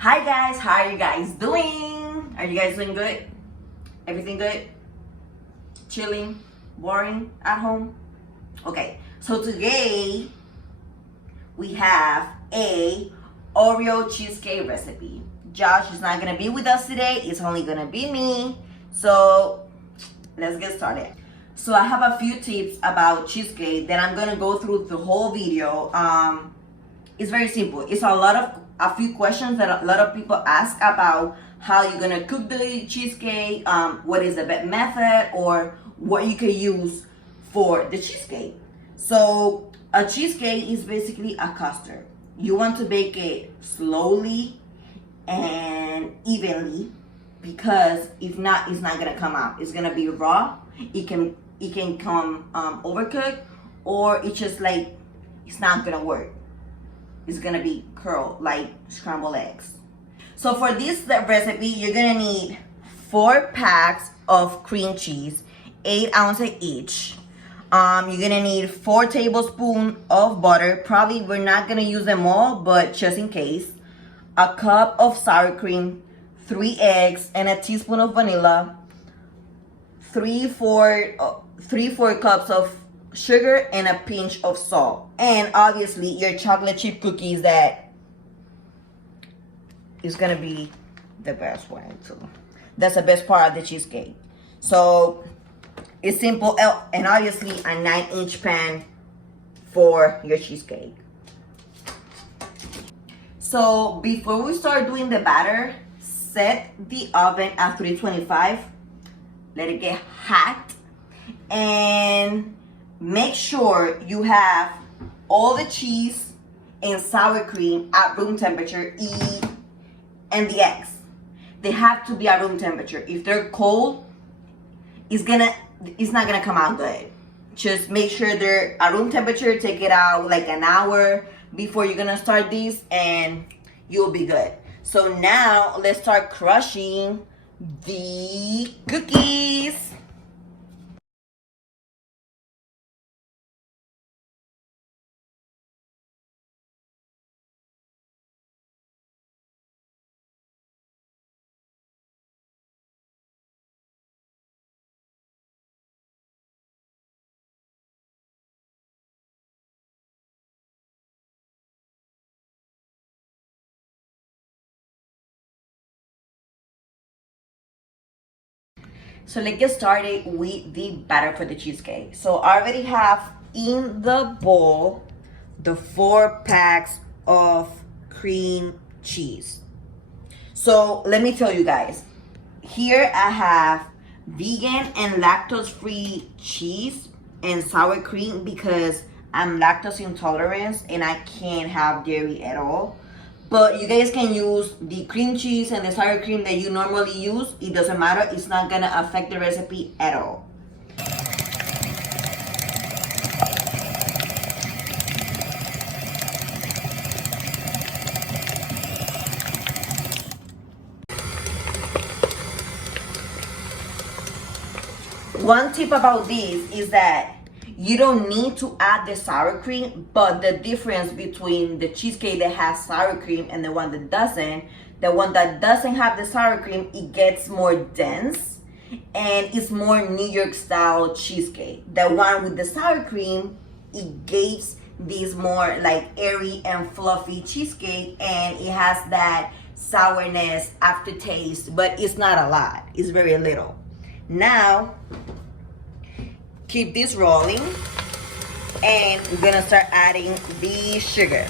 Hi guys, how are you guys doing? Are you guys doing good? Everything good? Chilling? Boring at home? Okay, so today we have a Oreo cheesecake recipe. Josh is not gonna be with us today, it's only gonna be me. So let's get started. So I have a few tips about cheesecake that I'm gonna go through the whole video. It's very simple. It's a few questions that a lot of people ask about how you're gonna cook the cheesecake, what is the best method, or what you can use for the cheesecake. So a cheesecake is basically a custard. You want to bake it slowly and evenly, because if not, it's not gonna come out. It's gonna be raw. It can come overcooked, or it's just like it's not gonna work. It's gonna be curled like scrambled eggs. So for this recipe, you're gonna need 4 packs of cream cheese, 8 ounces each. You're gonna need 4 tablespoons of butter. Probably we're not gonna use them all, but just in case. A cup of sour cream, 3 eggs, and a teaspoon of vanilla. 3/4 cups of sugar, and a pinch of salt. And obviously your chocolate chip cookies, that is gonna be the best one too. That's the best part of the cheesecake. So it's simple, and obviously a 9-inch pan for your cheesecake. So before we start doing the batter, set the oven at 325. Let it get hot, and make sure you have all the cheese and sour cream at room temperature, and the eggs. They have to be at room temperature. If they're cold, it's not gonna come out good. Just make sure they're at room temperature. Take it out like an hour before you're gonna start this, and you'll be good. So now let's start crushing the cookies. So let's get started with the batter for the cheesecake. So I already have in the bowl the 4 packs of cream cheese. So let me tell you guys, here I have vegan and lactose-free cheese and sour cream, because I'm lactose intolerant and I can't have dairy at all. But you guys can use the cream cheese and the sour cream that you normally use. It doesn't matter. It's not gonna affect the recipe at all. One tip about this is that you don't need to add the sour cream, but the difference between the cheesecake that has sour cream and the one that doesn't, the one that doesn't have the sour cream, it gets more dense and it's more New York style cheesecake. The one with the sour cream, it gives this more like airy and fluffy cheesecake, and it has that sourness aftertaste, but it's not a lot, it's very little. Now keep this rolling, and we're gonna start adding the sugar.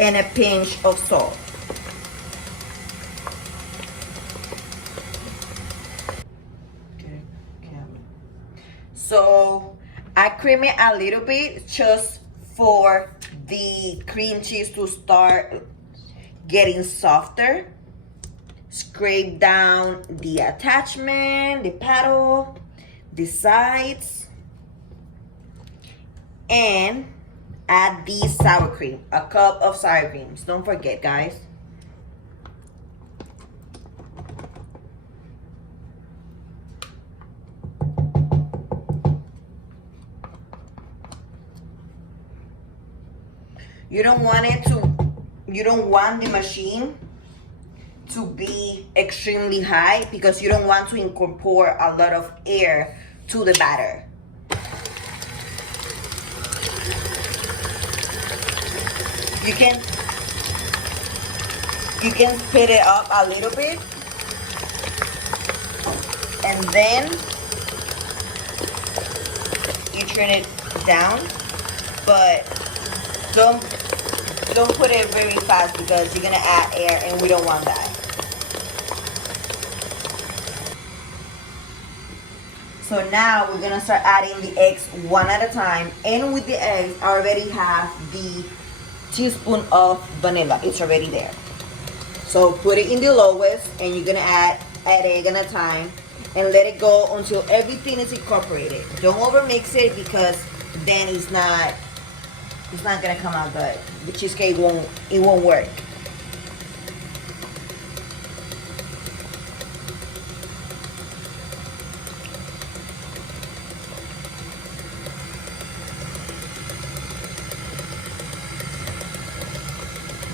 And a pinch of salt. Okay. So I cream it a little bit just for the cream cheese to start getting softer. Scrape down the attachment, the paddle, the sides, and add the sour cream, a cup of sour cream. Don't forget, guys. You don't want it to, you don't want the machine to be extremely high because you don't want to incorporate a lot of air to the batter. You can speed it up a little bit, and then you turn it down, but don't put it very fast because you're gonna add air and we don't want that. So now we're gonna start adding the eggs one at a time, and with the eggs I already have the teaspoon of vanilla. It's already there. So put it in the lowest, and you're gonna add egg at a time and let it go until everything is incorporated. Don't overmix it because then it's not gonna come out good. The cheesecake won't work.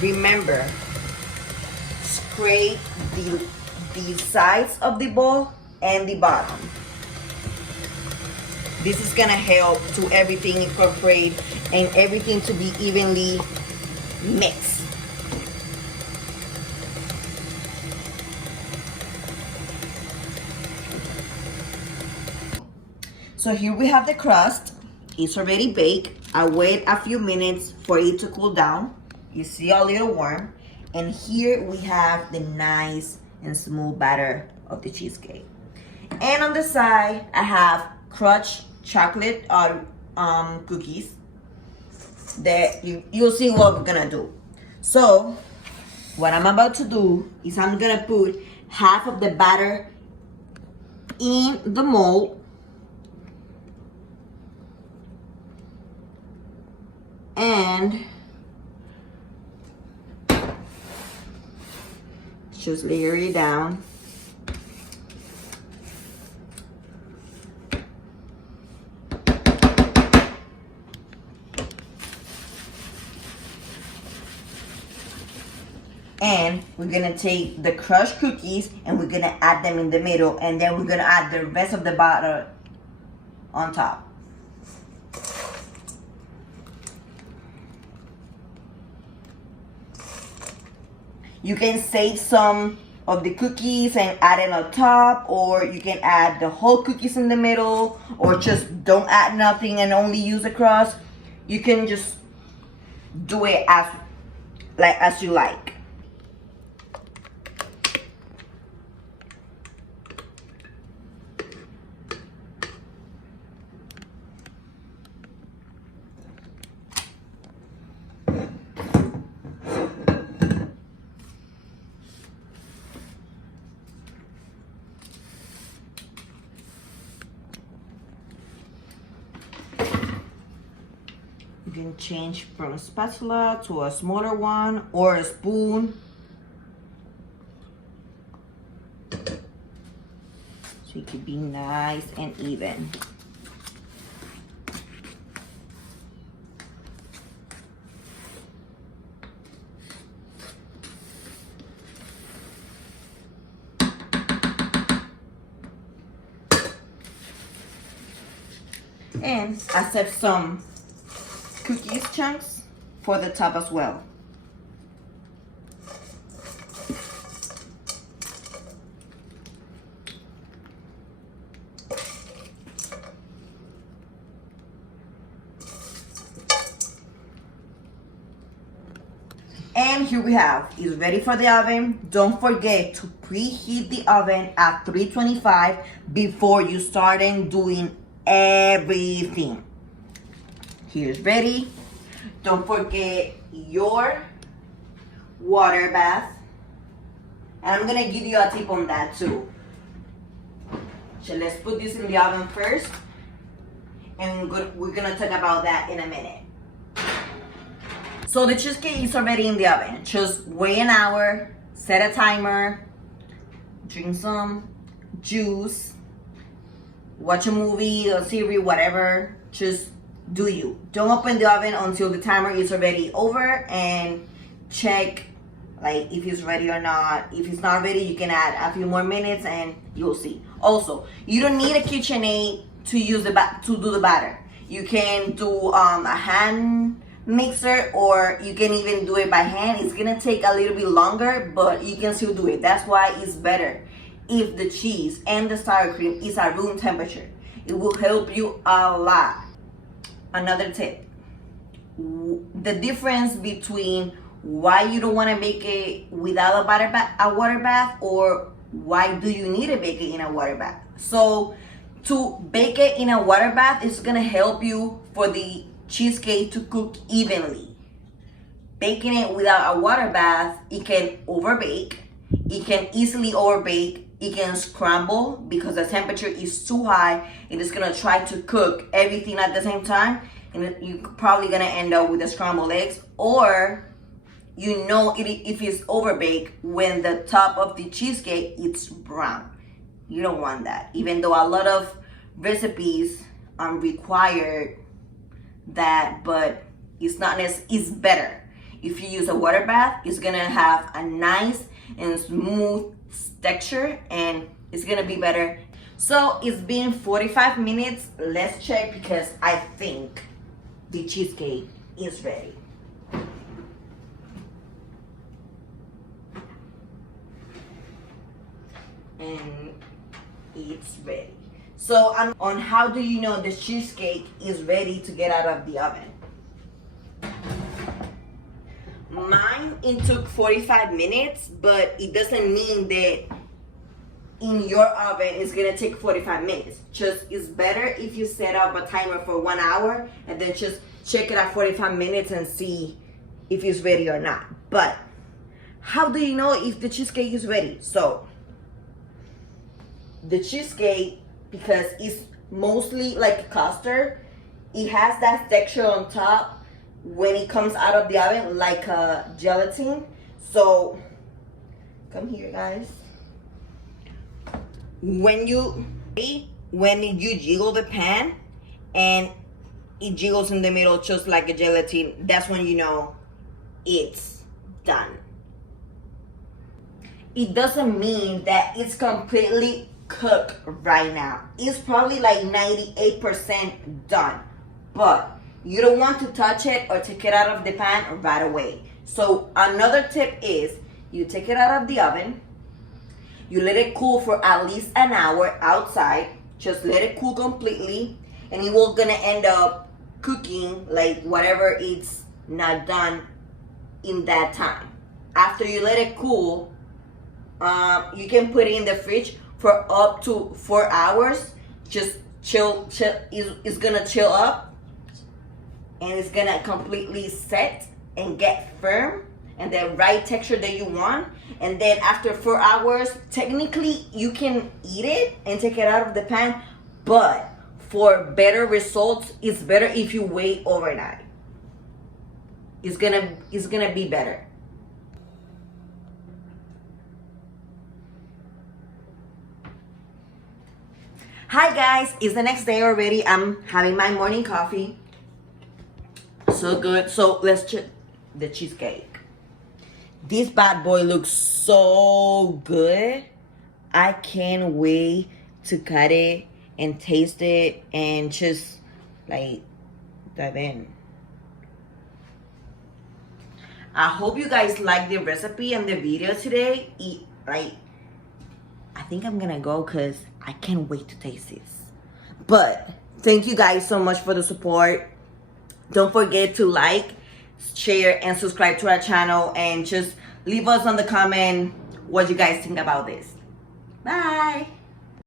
Remember, scrape the sides of the bowl and the bottom. This is gonna help to everything incorporate and everything to be evenly mixed. So here we have the crust. It's already baked. I wait a few minutes for it to cool down. You see a little warm. And here we have the nice and smooth batter of the cheesecake. And on the side, I have crushed chocolate cookies that you'll see what we're gonna do. So what I'm about to do is I'm gonna put half of the batter in the mold, and just layer it down. And we're gonna take the crushed cookies and we're gonna add them in the middle, and then we're gonna add the rest of the batter on top. You can save some of the cookies and add it on top, or you can add the whole cookies in the middle, or just don't add nothing and only use the crust. You can just do it as you like. You can change from a spatula to a smaller one or a spoon. So it could be nice and even. And I set some cookies chunks for the top as well. And here we have, it's ready for the oven. Don't forget to preheat the oven at 325 before you start doing everything. Here's ready. Don't forget your water bath. And I'm gonna give you a tip on that too. So let's put this in the oven first, and we're gonna talk about that in a minute. So the cheesecake is already in the oven. Just wait an hour, set a timer, drink some juice, watch a movie, a series, whatever. Just do you. Don't open the oven until the timer is already over, and check like if it's ready or not. If it's not ready, you can add a few more minutes and you'll see. Also, you don't need a KitchenAid to use to do the batter. You can do a hand mixer, or you can even do it by hand. It's gonna take a little bit longer, but you can still do it. That's why it's better if the cheese and the sour cream is at room temperature. It will help you a lot. Another tip, the difference between why you don't want to bake it without a water bath, or why do you need to bake it in a water bath. So to bake it in a water bath is gonna help you for the cheesecake to cook evenly. Baking it without a water bath, it can overbake, it can easily overbake, it can scramble because the temperature is too high, and it's gonna try to cook everything at the same time, and you're probably gonna end up with the scrambled eggs. Or you know, if it's overbaked, when the top of the cheesecake it's brown. You don't want that, even though a lot of recipes require that, but it's not it's better if you use a water bath. It's gonna have a nice and smooth texture, and it's gonna be better. So it's been 45 minutes. Let's check, because I think the cheesecake is ready. And it's ready. So on how do you know the cheesecake is ready to get out of the oven? Mine, it took 45 minutes, but it doesn't mean that in your oven it's gonna take 45 minutes. Just, it's better if you set up a timer for 1 hour and then just check it at 45 minutes and see if it's ready or not. But how do you know if the cheesecake is ready? So the cheesecake, because it's mostly like custard, it has that texture on top when it comes out of the oven, like a gelatin. So come here, guys. When you jiggle the pan and it jiggles in the middle just like a gelatin, that's when you know it's done. It doesn't mean that it's completely cooked right now. It's probably like 98% done, but you don't want to touch it or take it out of the pan right away. So another tip is, you take it out of the oven, you let it cool for at least an hour outside. Just let it cool completely, and it will gonna end up cooking like whatever it's not done in that time. After you let it cool, you can put it in the fridge for up to 4 hours. Just chill. It's gonna chill up, and it's gonna completely set and get firm and the right texture that you want. And then after 4 hours, technically you can eat it and take it out of the pan, but for better results, it's better if you wait overnight. It's gonna be better. Hi guys, it's the next day already. I'm having my morning coffee. So good. So let's check the cheesecake. This bad boy looks so good. I can't wait to cut it and taste it and just like dive in. I hope you guys like the recipe and the video today. I think I'm gonna go because I can't wait to taste this. But thank you guys so much for the support. Don't forget to like, share, and subscribe to our channel, and just leave us on the comment what you guys think about this. Bye.